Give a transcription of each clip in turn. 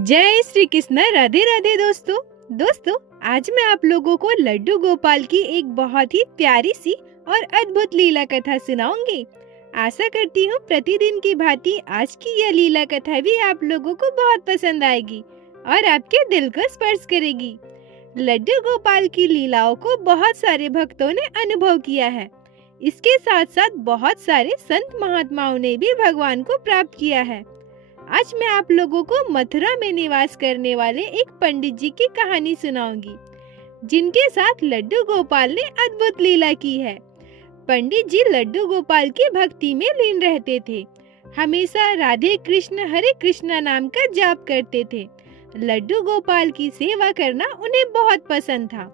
जय श्री कृष्ण। राधे राधे दोस्तों आज मैं आप लोगों को लड्डू गोपाल की एक बहुत ही प्यारी सी और अद्भुत लीला कथा सुनाऊंगी। आशा करती हूँ प्रतिदिन की भांति आज की यह लीला कथा भी आप लोगों को बहुत पसंद आएगी और आपके दिल को स्पर्श करेगी। लड्डू गोपाल की लीलाओं को बहुत सारे भक्तों ने अनुभव किया है। इसके साथ साथ बहुत सारे संत महात्माओं ने भी भगवान को प्राप्त किया है। आज मैं आप लोगों को मथुरा में निवास करने वाले एक पंडित जी की कहानी सुनाऊंगी, जिनके साथ लड्डू गोपाल ने अद्भुत लीला की है। पंडित जी लड्डू गोपाल की भक्ति में लीन रहते थे। हमेशा राधे कृष्ण हरे कृष्णा नाम का जाप करते थे। लड्डू गोपाल की सेवा करना उन्हें बहुत पसंद था।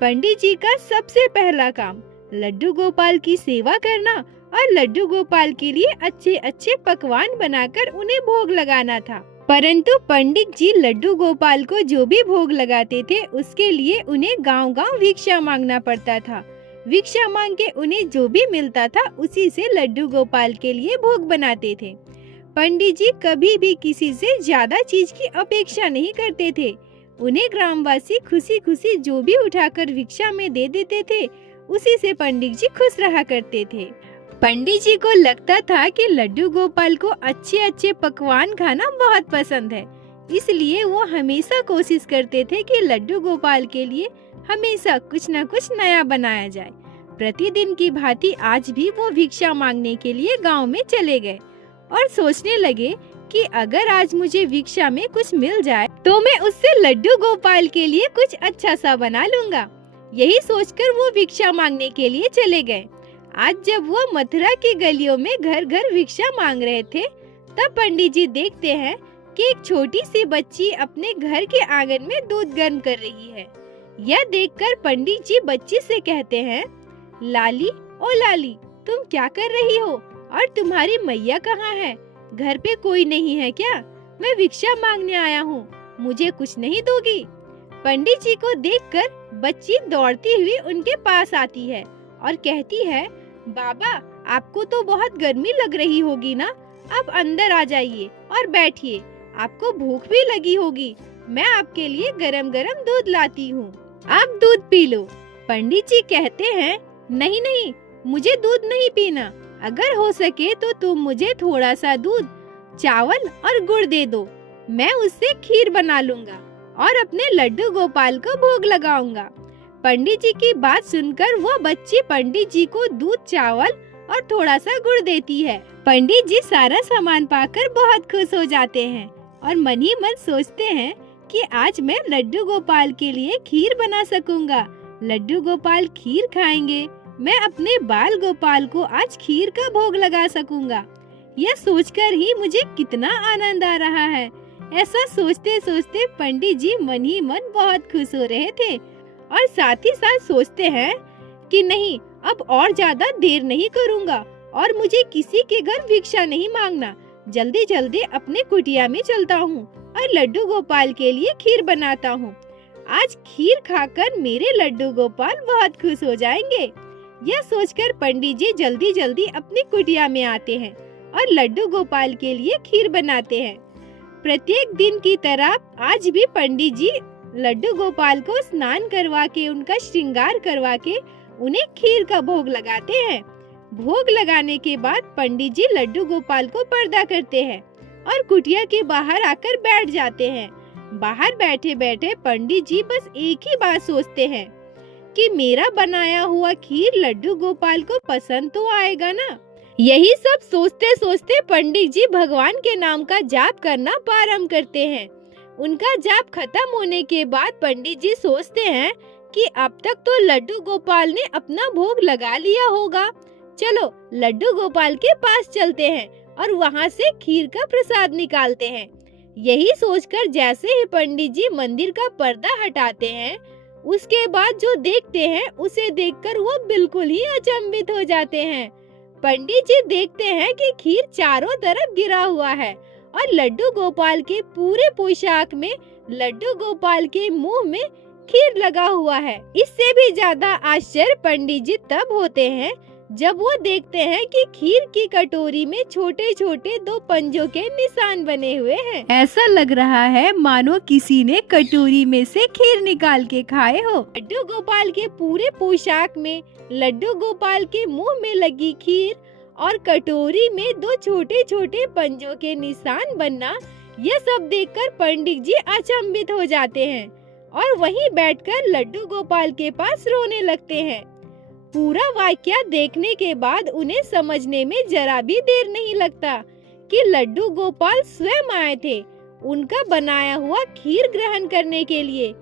पंडित जी का सबसे पहला काम लड्डू गोपाल की सेवा करना और लड्डू गोपाल के लिए अच्छे अच्छे पकवान बनाकर उन्हें भोग लगाना था। परंतु पंडित जी लड्डू गोपाल को जो भी भोग लगाते थे उसके लिए उन्हें गांव-गांव भिक्षा मांगना पड़ता था। भिक्षा मांग के उन्हें जो भी मिलता था उसी से लड्डू गोपाल के लिए भोग बनाते थे। पंडित जी कभी भी किसी से ज्यादा चीज की अपेक्षा नहीं करते थे। उन्हें ग्रामवासी खुशी खुशी जो भी उठाकर भिक्षा में दे देते थे उसी से पंडित जी खुश रहा करते थे। पंडित जी को लगता था कि लड्डू गोपाल को अच्छे अच्छे पकवान खाना बहुत पसंद है, इसलिए वो हमेशा कोशिश करते थे कि लड्डू गोपाल के लिए हमेशा कुछ न कुछ नया बनाया जाए। प्रतिदिन की भांति आज भी वो भिक्षा मांगने के लिए गांव में चले गए और सोचने लगे कि अगर आज मुझे भिक्षा में कुछ मिल जाए तो मैं उससे लड्डू गोपाल के लिए कुछ अच्छा सा बना लूंगा। यही सोचकर वो भिक्षा मांगने के लिए चले गए। आज जब वो मथुरा की गलियों में घर घर भिक्षा मांग रहे थे तब पंडित जी देखते हैं कि एक छोटी सी बच्ची अपने घर के आंगन में दूध गर्म कर रही है। यह देखकर पंडित जी बच्ची से कहते हैं, लाली ओ लाली, तुम क्या कर रही हो और तुम्हारी मैया कहाँ है? घर पे कोई नहीं है क्या? मैं भिक्षा मांगने आया हूँ, मुझे कुछ नहीं दोगी? पंडित जी को देखकर बच्ची दौड़ती हुई उनके पास आती है और कहती है, बाबा आपको तो बहुत गर्मी लग रही होगी ना, आप अंदर आ जाइए और बैठिए, आपको भूख भी लगी होगी, मैं आपके लिए गरम गरम दूध लाती हूँ, आप दूध पी लो। पंडित जी कहते हैं, नहीं नहीं, मुझे दूध नहीं पीना, अगर हो सके तो तुम मुझे थोड़ा सा दूध, चावल और गुड़ दे दो, मैं उससे खीर बना लूंगा और अपने लड्डू गोपाल को भोग लगाऊंगा। पंडित जी की बात सुनकर वो बच्ची पंडित जी को दूध, चावल और थोड़ा सा गुड़ देती है। पंडित जी सारा सामान पाकर बहुत खुश हो जाते हैं और मन ही मन सोचते हैं कि आज मैं लड्डू गोपाल के लिए खीर बना सकूंगा। लड्डू गोपाल खीर खाएंगे, मैं अपने बाल गोपाल को आज खीर का भोग लगा सकूंगा। यह सोचकर ही मुझे कितना आनंद आ रहा है। ऐसा सोचते सोचते पंडित जी मन ही मन बहुत खुश हो रहे थे और साथ ही साथ सोचते हैं कि नहीं, अब और ज्यादा देर नहीं करूंगा और मुझे किसी के घर भिक्षा नहीं मांगना, जल्दी जल्दी अपने कुटिया में चलता हूँ और लड्डू गोपाल के लिए खीर बनाता हूँ। आज खीर खाकर मेरे लड्डू गोपाल बहुत खुश हो जाएंगे। यह सोचकर पंडित जी जल्दी जल्दी अपनी कुटिया में आते हैं और लड्डू गोपाल के लिए खीर बनाते हैं। प्रत्येक दिन की तरह आज भी पंडित जी लड्डू गोपाल को स्नान करवा के, उनका श्रृंगार करवा के उन्हें खीर का भोग लगाते हैं। भोग लगाने के बाद पंडित जी लड्डू गोपाल को पर्दा करते हैं और कुटिया के बाहर आकर बैठ जाते हैं। बाहर बैठे बैठे पंडित जी बस एक ही बात सोचते हैं कि मेरा बनाया हुआ खीर लड्डू गोपाल को पसंद तो आएगा ना। यही सब सोचते सोचते पंडित जी भगवान के नाम का जाप करना प्रारंभ करते हैं। उनका जाप खत्म होने के बाद पंडित जी सोचते हैं कि अब तक तो लड्डू गोपाल ने अपना भोग लगा लिया होगा, चलो लड्डू गोपाल के पास चलते हैं और वहाँ से खीर का प्रसाद निकालते हैं। यही सोचकर जैसे ही पंडित जी मंदिर का पर्दा हटाते हैं, उसके बाद जो देखते हैं उसे देखकर वो बिल्कुल ही अचंभित हो जाते हैं। पंडित जी देखते हैं कि खीर चारों तरफ गिरा हुआ है और लड्डू गोपाल के पूरे पोशाक में, लड्डू गोपाल के मुंह में खीर लगा हुआ है। इससे भी ज्यादा आश्चर्य पंडित जी तब होते हैं जब वो देखते हैं कि खीर की कटोरी में छोटे छोटे 2 पंजों के निशान बने हुए हैं। ऐसा लग रहा है मानो किसी ने कटोरी में से खीर निकाल के खाए हो। लड्डू गोपाल के पूरे पोशाक में लड्डू गोपाल के मुंह में लगी खीर और कटोरी में 2 छोटे छोटे पंजों के निशान बनना, ये सब देखकर पंडित जी अचंभित हो जाते हैं और वहीं बैठकर लड्डू गोपाल के पास रोने लगते हैं। पूरा वाकया देखने के बाद उन्हें समझने में जरा भी देर नहीं लगता कि लड्डू गोपाल स्वयं आए थे उनका बनाया हुआ खीर ग्रहण करने के लिए।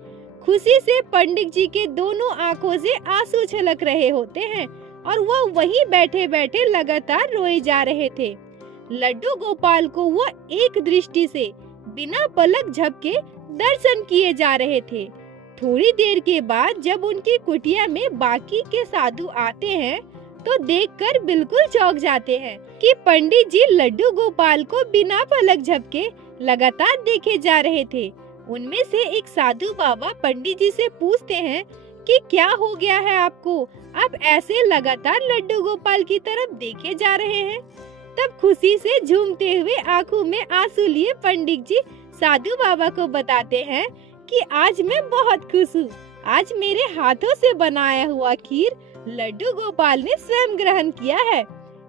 खुशी से पंडित जी के दोनों आंखों से आंसू छलक रहे होते हैं और वह वहीं बैठे बैठे लगातार रोए जा रहे थे। लड्डू गोपाल को वह एक दृष्टि से बिना पलक झपके दर्शन किए जा रहे थे। थोड़ी देर के बाद जब उनकी कुटिया में बाकी के साधु आते हैं तो देखकर बिल्कुल चौंक जाते हैं कि पंडित जी लड्डू गोपाल को बिना पलक झपके लगातार देखे जा रहे थे। उनमें से एक साधु बाबा पंडित जी से पूछते हैं कि क्या हो गया है आपको, आप ऐसे लगातार लड्डू गोपाल की तरफ देखे जा रहे हैं। तब खुशी से झूमते हुए आंखों में आंसू लिए पंडित जी साधु बाबा को बताते हैं कि आज मैं बहुत खुश हूँ। आज मेरे हाथों से बनाया हुआ खीर लड्डू गोपाल ने स्वयं ग्रहण किया है।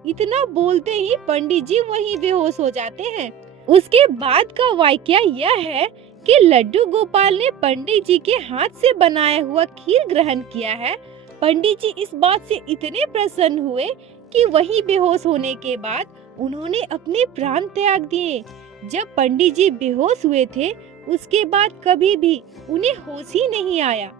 इतना बोलते ही पंडित जी वहीं बेहोश हो जाते हैं। उसके बाद का वाकया यह है कि लड्डू गोपाल ने पंडित जी के हाथ से बनाया हुआ खीर ग्रहण किया है। पंडित जी इस बात से इतने प्रसन्न हुए कि वहीं बेहोश होने के बाद उन्होंने अपने प्राण त्याग दिए। जब पंडित जी बेहोश हुए थे उसके बाद कभी भी उन्हें होश ही नहीं आया।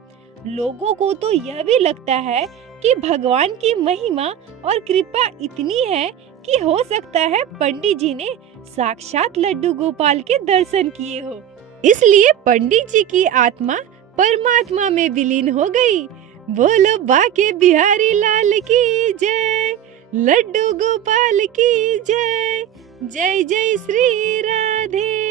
लोगों को तो यह भी लगता है कि भगवान की महिमा और कृपा इतनी है कि हो सकता है पंडित जी ने साक्षात लड्डू गोपाल के दर्शन किए हो, इसलिए पंडित जी की आत्मा परमात्मा में विलीन हो गई। बोलो बाके बिहारी लाल की जय, लड्डू गोपाल की जय, जय जय श्री राधे।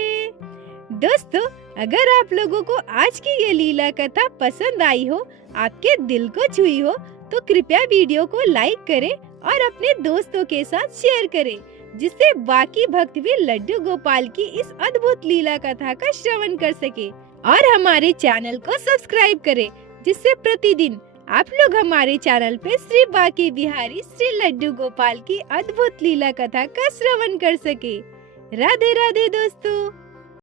दोस्तों, अगर आप लोगों को आज की ये लीला कथा पसंद आई हो, आपके दिल को छुई हो, तो कृपया वीडियो को लाइक करें और अपने दोस्तों के साथ शेयर करें, जिससे बाकी भक्त भी लड्डू गोपाल की इस अद्भुत लीला कथा का श्रवण कर सके। और हमारे चैनल को सब्सक्राइब करें, जिससे प्रतिदिन आप लोग हमारे चैनल पे श्री बाके बिहारी श्री लड्डू गोपाल की अद्भुत लीला कथा का श्रवण कर सके। राधे राधे दोस्तों।